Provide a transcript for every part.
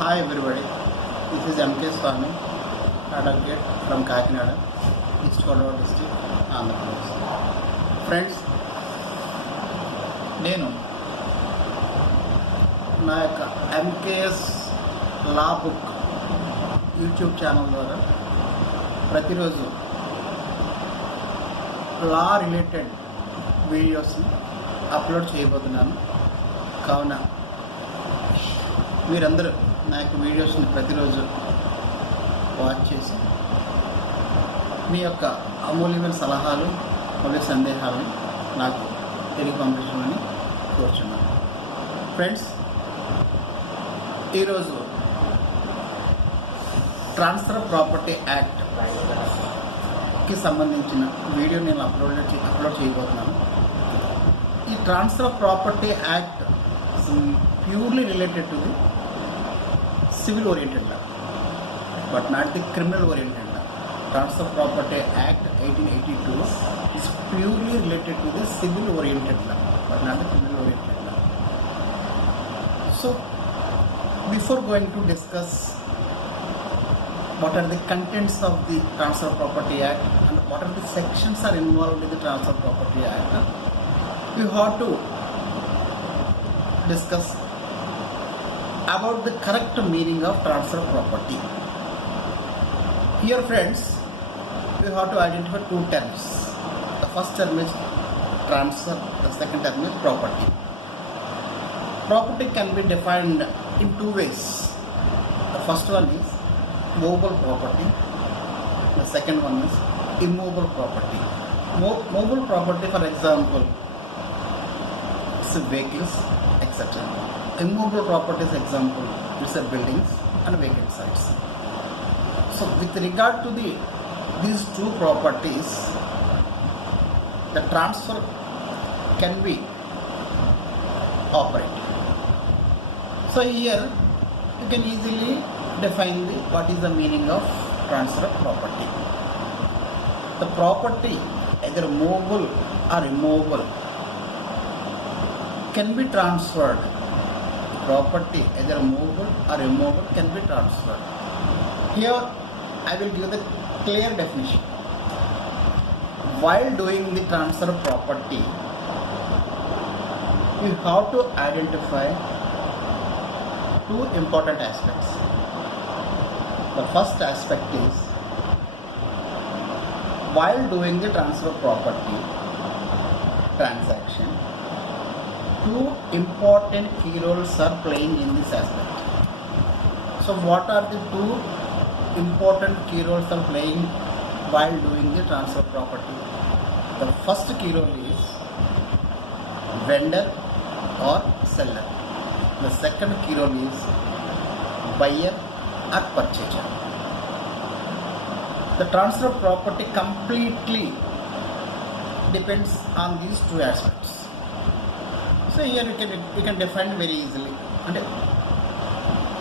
Hi everybody, this is MK Swami, advocate from Kakinada, East Godavari district, Andhra Pradesh. Friends, నేను నా యొక్క MKS law book YouTube channel ద్వారా ప్రతిరోజు లా రిలేటెడ్ వీడియోస్ని అప్లోడ్ చేయబోతున్నాను. కావున మీరందరూ నా యొక్క వీడియోస్ని ప్రతిరోజు వాచ్ చేసి మీ యొక్క అమూల్యమైన సలహాలు మరియు సందేహాలను నాకు తిరిగి పంపించమని కోరుచున్నాను. ఫ్రెండ్స్, ఈరోజు ట్రాన్స్ఫర్ ప్రాపర్టీ యాక్ట్కి సంబంధించిన వీడియో నేను అప్లోడ్ చేయబోతున్నాను. ఈ transfer property act purely related to the civil oriented law, but not the criminal oriented law. Transfer Property Act 1882 is purely related to the civil oriented law, but not the criminal oriented law. So, before going to discuss what are the contents of the Transfer Property Act and what are the sections are involved in the Transfer Property Act, we have to discuss about the correct meaning of transfer property. Here friends, we have to identify two terms. The first term is transfer, the second term is property. Property can be defined in two ways. The first one is movable property, the second one is immovable property. Movable property, for example, is vehicles, etc. Immovable properties example is buildings and vacant sites. So with regard to these two properties, the transfer can be operated. So here you can easily define what is the meaning of transfer of property. The property, either movable or immovable, can be transferred. Property, either movable or immovable, can be transferred. Here I will give the clear definition. While doing the transfer of property, you have to identify two important aspects. The first aspect is, while doing the transfer of property transaction, two important key roles are playing in this aspect. So what are the two important key roles are playing while doing the transfer property? The first key role is vendor or seller. The second key role is buyer or purchaser. The transfer of property completely depends on these two aspects. So here you can define very easily. అంటే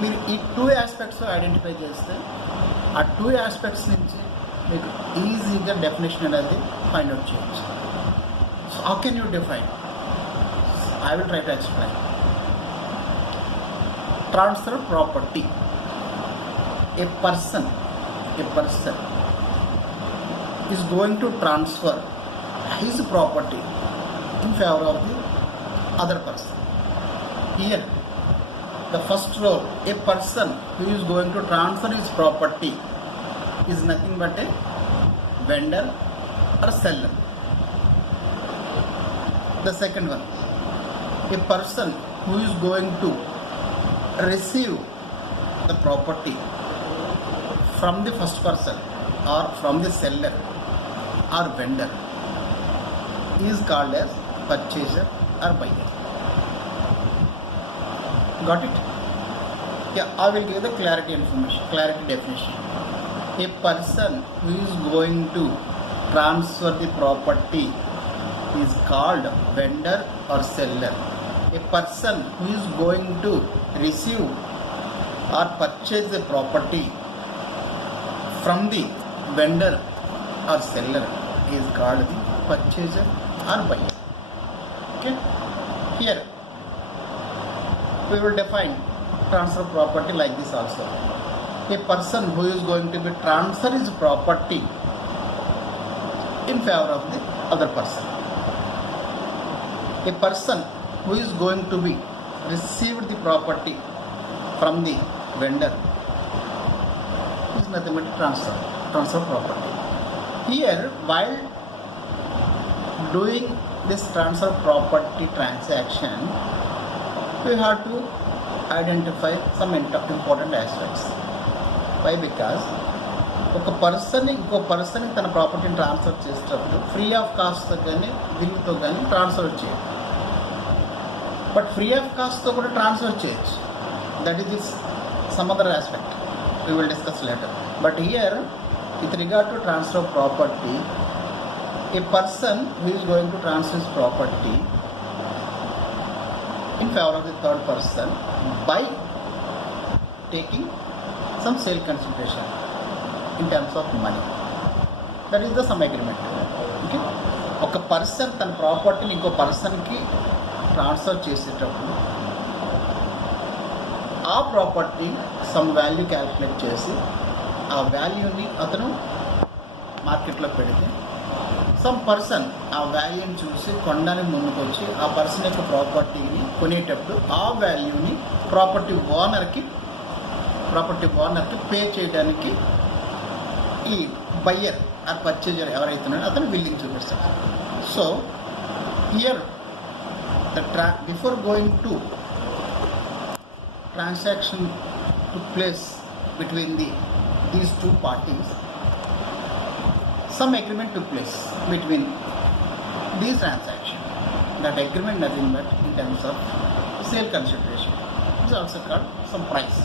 మీరు ఈ two aspects identify చేస్తే ఆ two aspects నుంచి మీకు ఈజీగా డెఫినేషన్ అనేది find out చేయొచ్చు. So how can you define? I will try to explain. Transfer property, A person is going to transfer his property in favor of the other person. Here the first role, a person who is going to transfer his property is nothing but a vendor or seller. The second one, a person who is going to receive the property from the first person or from the seller or vendor is called as purchaser or buyer. Got it? Yeah, I will give the clarity definition. A person who is going to transfer the property is called vendor or seller. A person who is going to receive or purchase the property from the vendor or seller is called the purchaser or buyer. Okay? Here we will define transfer property like this also. A person who is going to be transfer his property in favor of the other person. A person who is going to be received the property from the vendor is nothing but transfer property. Here, while doing this transfer property transaction, we have to identify some important aspects. Why? Because ఒక పర్సన్ ఇంకో పర్సన్కి తన ప్రాపర్టీని ట్రాన్స్ఫర్ చేసేటప్పుడు free of కాస్ట్తో కానీ బిల్తో కానీ ట్రాన్స్ఫర్ చేయొచ్చు. బట్ ఫ్రీ ఆఫ్ కాస్ట్తో కూడా ట్రాన్స్ఫర్ చేయొచ్చు. That is this some other aspect we will discuss later. But here with regard to transfer of property, a person who is going to transfer his property in favor of the third person by taking some sale consideration in terms of money. That is the sum agreement. Okay? ఒక పర్సన్ తన ప్రాపర్టీని ఇంకో పర్సన్కి ట్రాన్స్ఫర్ చేసేటప్పుడు ఆ property some value calculate చేసి ఆ వాల్యూని అతను మార్కెట్లో పెడితే సమ్ పర్సన్ ఆ వాల్యూని చూసి కొనడానికి ముందుకు వచ్చి ఆ పర్సన్ యొక్క ప్రాపర్టీని కొనేటప్పుడు ఆ వాల్యూని ప్రాపర్టీ ఓనర్కి పే చేయడానికి ఈ బయ్యర్ ఆ పర్చేజర్ ఎవరైతే ఉన్నాడో అతను విల్లింగ్ చూపిస్తాడు. So here before going to transaction to place between these two parties, some agreement took place between these transactions. That agreement nothing but in terms of sale consideration. It is also called some price.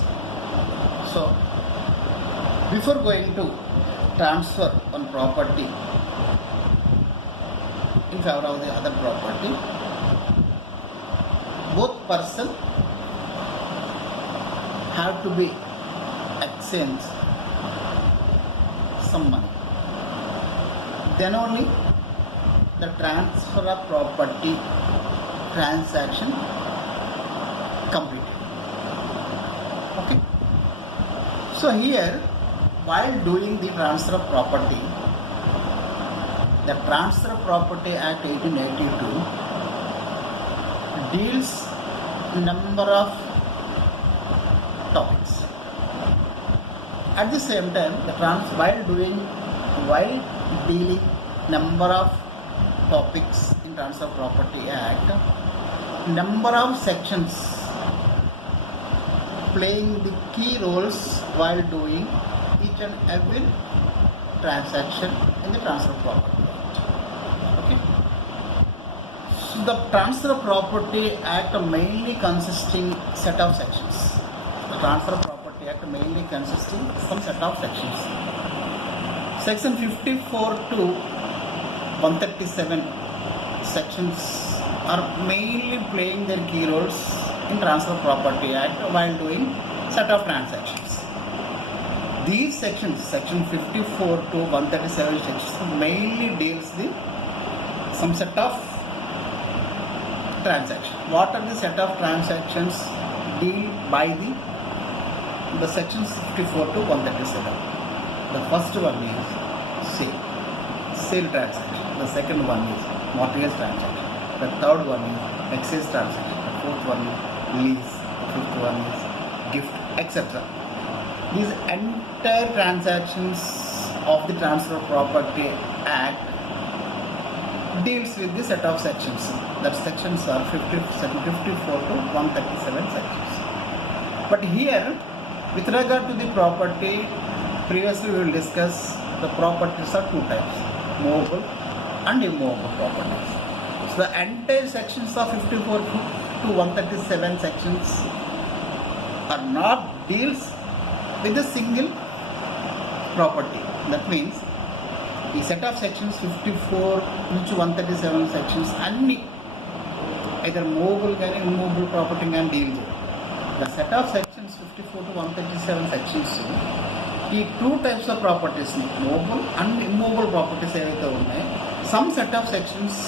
So before going to transfer one property in favor of the other property, both person have to be exchange some money. Then only the transfer of property transaction completed. Okay. So here, while doing the transfer of property, the Transfer of Property Act 1882 deals number of topics. At the same time, while dealing number of topics in Transfer of Property Act, number of sections playing the key roles while doing each and every transaction in the Transfer of Property Act. Okay. So the Transfer of Property Act mainly consisting set of sections. The Transfer of Property Act mainly consisting some set of sections. Section 54 to 137 sections are mainly playing their key roles in Transfer of Property Act while doing set of transactions. These sections, section 54 to 137 sections, mainly deals the some set of transactions. What are the set of transactions deal by the sections 54 to 137? The first one is sale transaction. The second one is mortgage transaction. The third one is exchange transaction. The fourth one is lease. The fifth one is gift, etc. These entire transactions of the Transfer of Property Act deals with the set of sections. That sections are section 54 to 137 sections. But here, with regard to the property, previously we will discuss the properties are two types, movable and immovable properties. So the entire sections of 54 to 137 sections are not deals with a single property. That means the set of sections 54 to 137 sections అన్ని either movable కానీ immovable property కానీ deal చేయాలి. The set of sections 54 to 137 sections ఈ two types of ప్రాపర్టీస్ని movable and immovable properties ఏవైతే ఉన్నాయో some set of sections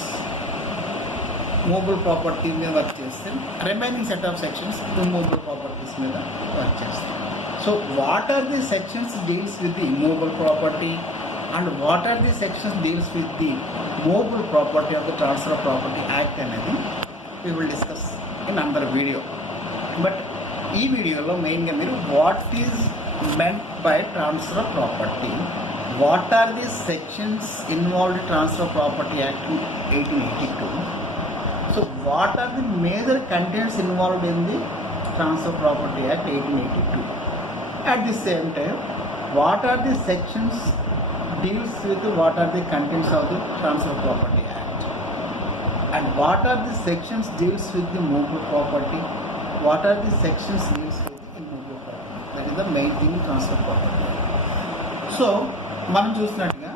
movable property మీద work చేస్తే remaining set of sections immovable properties మీద వర్క్ చేస్తాం. So what are the sections deals with the immovable property and what are the sections deals with the movable property of the transfer of property act అనేది we will discuss in another video. But ఈ వీడియోలో మెయిన్గా మీరు what is meant by transfer of property, what are the sections involved in transfer of property act 1882. So what are the major contents involved in the Transfer Property Act 1882? At the same time, what are the sections deals with what are the contents of the Transfer Property Act? And what are the sections deals with the movable property? What are the sections deals with the immovable property? That is the main thing in Transfer Property Act. So, మనం చూసినట్టుగా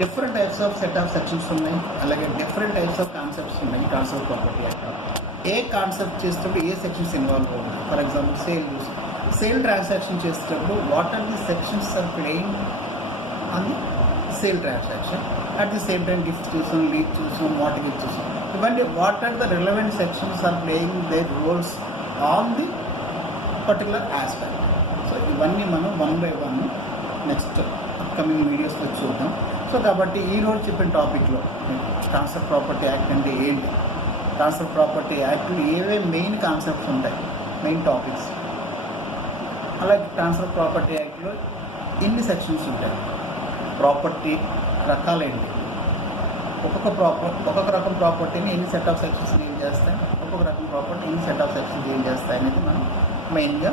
different types of set of sections ఉన్నాయి, అలాగే different types of concepts ఉన్నాయి transfer property act. ఏ concept చేసేటప్పుడు ఏ sections involve అవుతుంది. For example sale transaction చేసేటప్పుడు what are the sections are playing on the sale transaction. At the same time gift చూసాం, lease చూసాం, మార్టిగేజ్ చూసాం. ఇవన్నీ what are the relevant sections are playing their roles on the particular aspect. So ఇవన్నీ మనం one by one next upcoming వీడియోస్లో చూద్దాం. సో కాబట్టి ఈరోజు చెప్పిన టాపిక్లో ట్రాన్స్ఫర్ ప్రాపర్టీ యాక్ట్ అంటే ఏంటి, ట్రాన్స్ఫర్ ప్రాపర్టీ యాక్ట్లో ఏవే మెయిన్ కాన్సెప్ట్స్ ఉంటాయి, మెయిన్ టాపిక్స్, అలాగే ట్రాన్స్ఫర్ ప్రాపర్టీ యాక్ట్లో ఎన్ని సెక్షన్స్ ఉంటాయి, ప్రాపర్టీ రకాలేంటి, ఒక్కొక్క రకం ప్రాపర్టీని ఎన్ని సెట్ ఆఫ్ సెక్షన్స్ డీల్ చేస్తాయి, ఒక్కొక్క రకం ప్రాపర్టీ ఎన్ని సెట్ ఆఫ్ సెక్షన్స్ డీల్ చేస్తాయి అనేది మనం మెయిన్గా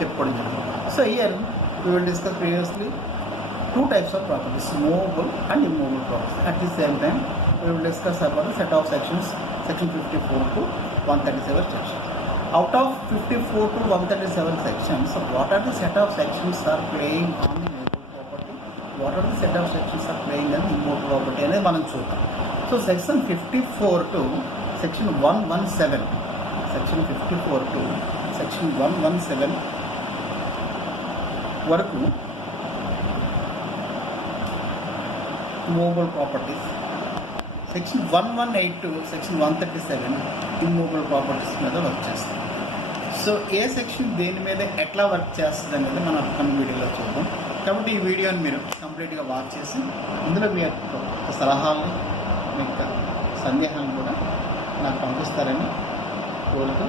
చెప్పుకోవడం జరుగుతుంది. So here we will discuss previously two types of properties, movable and immovable properties. At the same time, we will discuss about the set of sections, section 54 to 137 sections. Out of 54 to 137 sections, what are the set of sections are playing on the movable property? What are the set of sections are playing on the immovable property? అనేది మనం చూద్దాం. So section 54 to section 117, section 54 to section 117 వరకు movable properties, section 118 to section 137 immovable properties మీద work చేస్తాం. సో ఏ సెక్షన్ దేని మీద ఎట్లా వర్క్ చేస్తుంది అనేది మనం అప్కమింగ్ వీడియోలో చూద్దాం. కాబట్టి ఈ వీడియోని మీరు కంప్లీట్గా వాచ్ చేసి ఇందులో మీ యొక్క సలహాలు, మీ యొక్క సందేహాలను కూడా నాకు పంపిస్తారని కోరుతూ